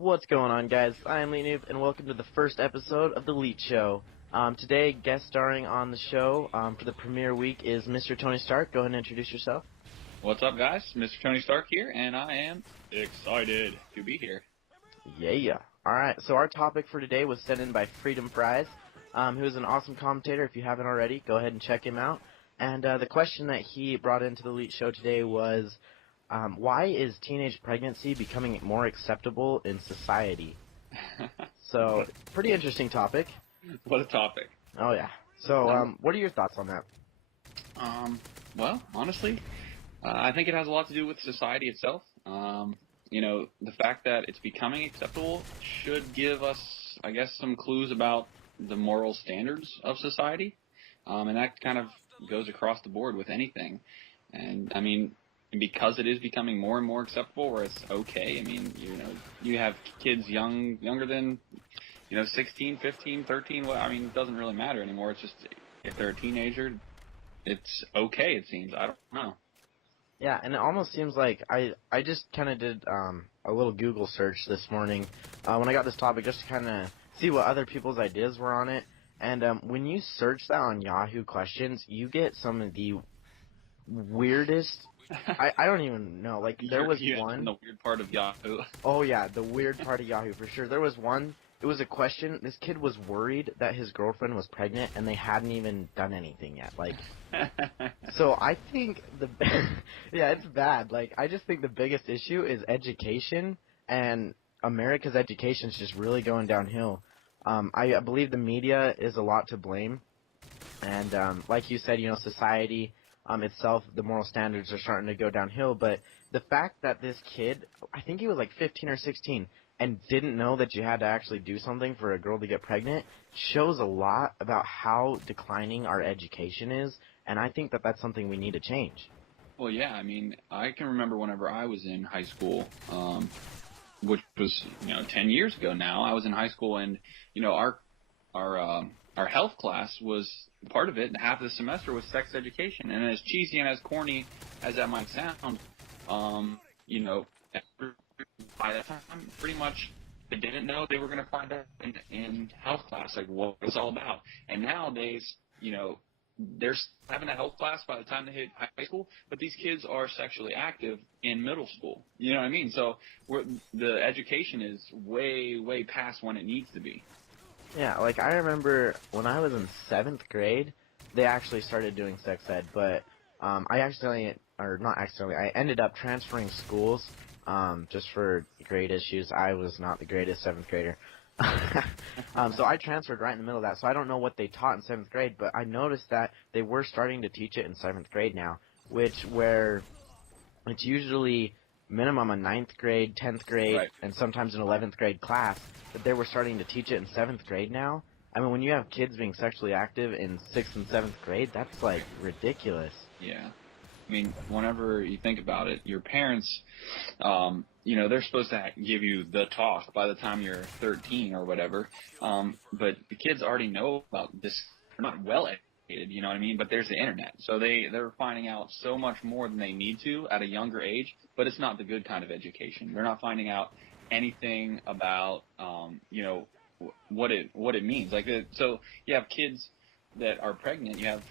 What's going on, guys? I am Lee Noob, and welcome to the first episode of The Leet Show. Today, guest starring on the show for the premiere week is Mr. Tony Stark. Go ahead and introduce yourself. What's up, guys? Mr. Tony Stark here, and I am excited to be here. Yeah. Alright, so our topic for today was sent in by Freedum Fries, who is an awesome commentator. If you haven't already, go ahead and check him out. And the question that he brought into the Leet Show today was, why is teenage pregnancy becoming more acceptable in society? So, pretty interesting topic. What a topic. Oh, yeah. So, what are your thoughts on that? Well, honestly, I think it has a lot to do with society itself. The fact that it's becoming acceptable should give us, I guess, some clues about the moral standards of society. And that kind of goes across the board with anything. And, I mean, because it is becoming more and more acceptable where it's okay. I mean, you have kids younger than, 16, 15, 13. Well, I mean, it doesn't really matter anymore. It's just if they're a teenager, it's okay, it seems. I don't know. Yeah, and it almost seems like I just kind of did a little Google search this morning when I got this topic just to kind of see what other people's ideas were on it. And when you search that on Yahoo questions, you get some of the weirdest. I don't even know. Like, there was one. The weird part of Yahoo. Oh, yeah, the weird part of Yahoo, for sure. There was one. It was a question. This kid was worried that his girlfriend was pregnant, and they hadn't even done anything yet. Like, so I think yeah, it's bad. Like, I just think the biggest issue is education, and America's education is just really going downhill. I believe the media is a lot to blame, and like you said, society itself, the moral standards are starting to go downhill. But the fact that this kid, I think he was like 15 or 16, and didn't know that you had to actually do something for a girl to get pregnant shows a lot about how declining our education is, and I think that that's something we need to change. Well, yeah, I mean, I can remember whenever I was in high school, which was 10 years ago now. I was in high school, and our health class was part of it, and half of the semester was sex education. And as cheesy and as corny as that might sound, by that time, pretty much they didn't know they were going to find out in health class, like what it was all about. And nowadays, they're having a health class by the time they hit high school, but these kids are sexually active in middle school. You know what I mean? So the education is way, way past when it needs to be. Yeah, like I remember when I was in 7th grade, they actually started doing sex ed, but I ended up transferring schools just for grade issues. I was not the greatest 7th grader. So I transferred right in the middle of that, so I don't know what they taught in 7th grade, but I noticed that they were starting to teach it in 7th grade now, where it's usually minimum a 9th grade, 10th grade, right, and sometimes an 11th grade class, but they were starting to teach it in 7th grade now. I mean, when you have kids being sexually active in 6th and 7th grade, that's, like, ridiculous. Yeah. I mean, whenever you think about it, your parents, they're supposed to give you the talk by the time you're 13 or whatever, but the kids already know about this. They're not well educated, you know what I mean? But there's the internet, so they're finding out so much more than they need to at a younger age, but it's not the good kind of education. They're not finding out anything about, what it means. So you have kids that are pregnant. You have,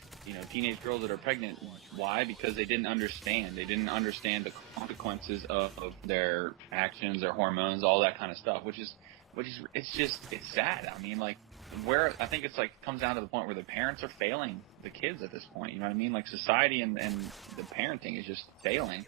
teenage girls that are pregnant. Why? Because they didn't understand. They didn't understand the consequences of their actions, their hormones, all that kind of stuff, which is it's sad. I mean, like, where I think it's like comes down to the point where the parents are failing the kids at this point. You know what I mean? Like, society and the parenting is just failing.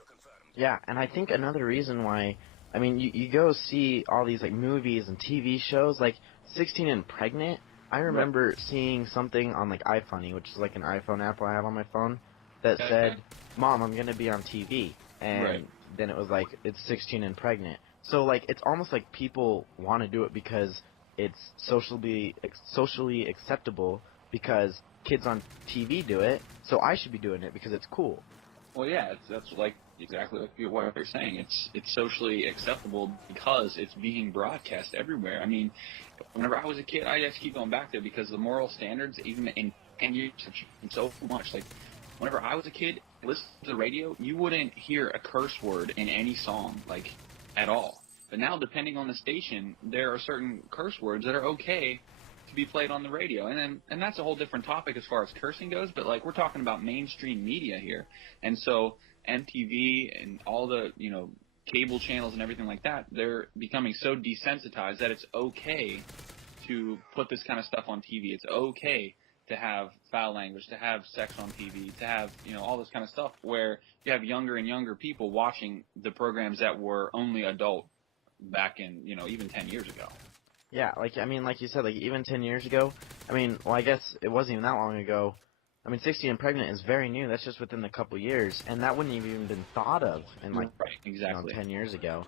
Yeah, and I think another reason why, I mean, you go see all these, like, movies and TV shows, like 16 and Pregnant. I remember seeing something on, like, iFunny, which is like an iPhone app I have on my phone, that said, "Mom, I'm going to be on TV." And then it was like, it's 16 and pregnant. So, like, it's almost like people want to do it because it's socially acceptable because kids on TV do it, so I should be doing it because it's cool. Well, yeah, that's like exactly what you're saying. It's socially acceptable because it's being broadcast everywhere. I mean, whenever I was a kid, I just keep going back there because the moral standards, even in 10 years, have changed so much. Like, whenever I was a kid, listen to the radio, you wouldn't hear a curse word in any song, like, at all. But now, depending on the station, there are certain curse words that are okay to be played on the radio. And that's a whole different topic as far as cursing goes, but like we're talking about mainstream media here. And so MTV and all the, cable channels and everything like that, they're becoming so desensitized that it's okay to put this kind of stuff on TV. It's okay to have foul language, to have sex on TV, to have, all this kind of stuff, where you have younger and younger people watching the programs that were only adult back in, even 10 years ago. Yeah, like you said, like even 10 years ago, I guess it wasn't even that long ago. 60 and pregnant is very new. That's just within a couple years, and that wouldn't have even been thought of in right, exactly. 10 years ago.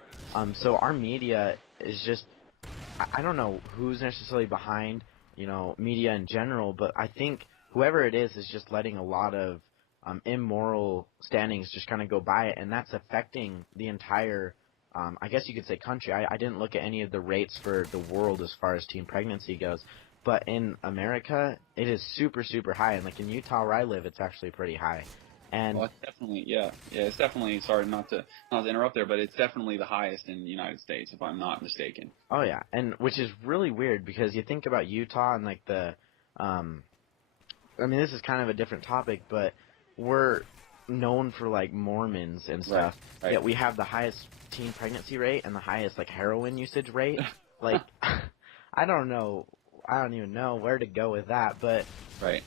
So our media is just, I don't know who's necessarily behind, media in general, but I think whoever it is just letting a lot of immoral standings just kind of go by it, and that's affecting the entire, I guess you could say, country. I didn't look at any of the rates for the world as far as teen pregnancy goes, but in America, it is super, super high, and like in Utah where I live, it's actually pretty high. And it's definitely, it's definitely, sorry not to interrupt there, but it's definitely the highest in the United States, if I'm not mistaken. Oh yeah, and which is really weird because you think about Utah and like the, this is kind of a different topic, but we're known for like Mormons and stuff. Right. Yet we have the highest teen pregnancy rate and the highest like heroin usage rate. Like, I don't even know where to go with that, but right.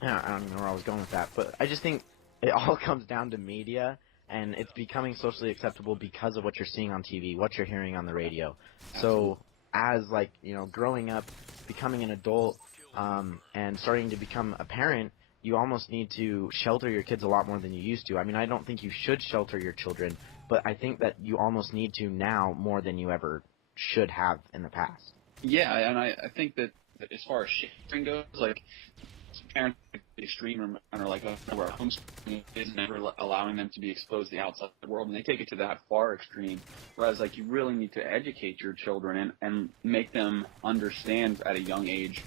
I don't even know where I was going with that, but I just think it all comes down to media, and it's becoming socially acceptable because of what you're seeing on TV, what you're hearing on the radio. Absolutely. So as growing up, becoming an adult, and starting to become a parent, you almost need to shelter your kids a lot more than you used to. I don't think you should shelter your children, but I think that you almost need to now more than you ever should have in the past. Yeah, and I think that as far as sheltering goes, like, parents at the extreme are like, where homeschooling is never allowing them to be exposed to the outside world, and they take it to that far extreme. Whereas, like, you really need to educate your children and make them understand at a young age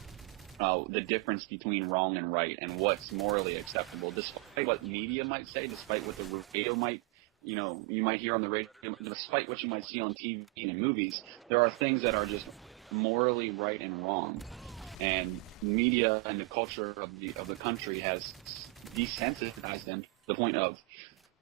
the difference between wrong and right and what's morally acceptable, despite what media might say, despite what the radio might, you might hear on the radio, despite what you might see on TV and in movies. There are things that are just morally right and wrong. And media and the culture of the country has desensitized them to the point of,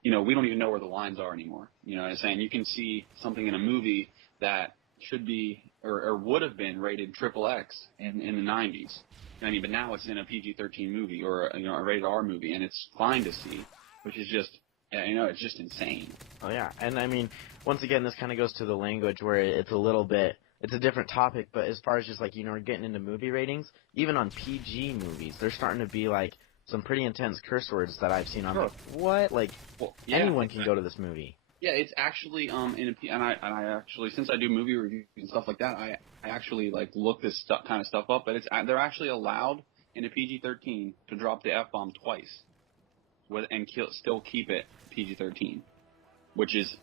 we don't even know where the lines are anymore. I'm saying you can see something in a movie that should be or would have been rated XXX in the 90s. But now it's in a PG-13 movie or a rated R movie, and it's fine to see, which is just it's just insane. Oh yeah, and once again, this kind of goes to the language where it's a little bit. It's a different topic, but as far as just getting into movie ratings, even on PG movies, there's starting to be like some pretty intense curse words that I've seen. I'm like, what? Like, anyone can go to this movie. Yeah, it's actually and I actually, since I do movie reviews and stuff like that, I actually like look this kind of stuff up. But they're actually allowed in a PG-13 to drop the F-bomb twice, and still keep it PG-13, which is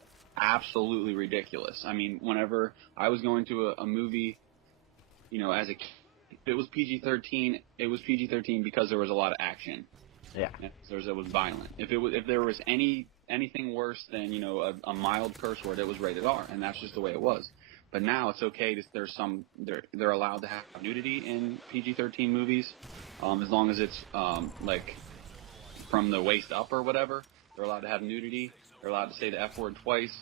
absolutely ridiculous. Whenever I was going to a movie, as a kid, if it was PG-13, it was PG-13 because there was a lot of action. Yeah. It was violent. If there was anything worse than, a mild curse word, it was rated R, and that's just the way it was. But now it's okay. They're allowed to have nudity in PG-13 movies, as long as it's like from the waist up or whatever. They're allowed to have nudity. They're allowed to say the F word twice,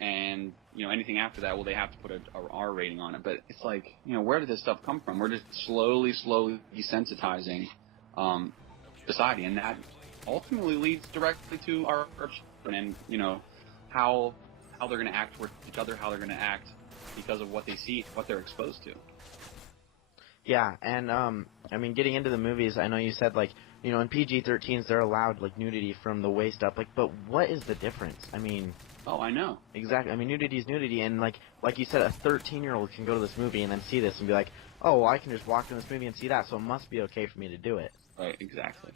and anything after that, well, they have to put a R rating on it. But it's like, where did this stuff come from? We're just slowly desensitizing society, and that ultimately leads directly to our children and how they're going to act towards each other, how they're going to act because of what they see, what they're exposed to. Yeah, and getting into the movies, I know you said in PG-13s they're allowed nudity from the waist up, but what is the difference? Oh, I know. Exactly. Nudity is nudity, and like you said, a 13-year-old can go to this movie and then see this and be like, oh, well, I can just walk in this movie and see that, so it must be okay for me to do it. Right, exactly.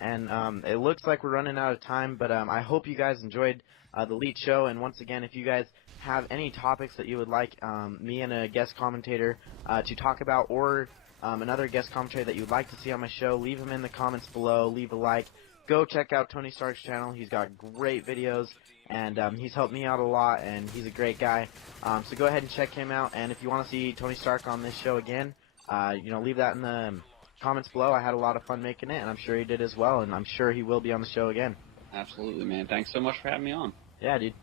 And it looks like we're running out of time, but I hope you guys enjoyed the Leet Show. And once again, if you guys have any topics that you would like me and a guest commentator to talk about, or another guest commentator that you'd like to see on my show, leave them in the comments below. Leave a like. Go check out Tony Stark's channel. He's got great videos. and he's helped me out a lot, and he's a great guy. So go ahead and check him out, and if you want to see Tony Stark on this show again, leave that in the comments below. I had a lot of fun making it, and I'm sure he did as well, and I'm sure he will be on the show again. Absolutely, man. Thanks so much for having me on. Yeah, dude.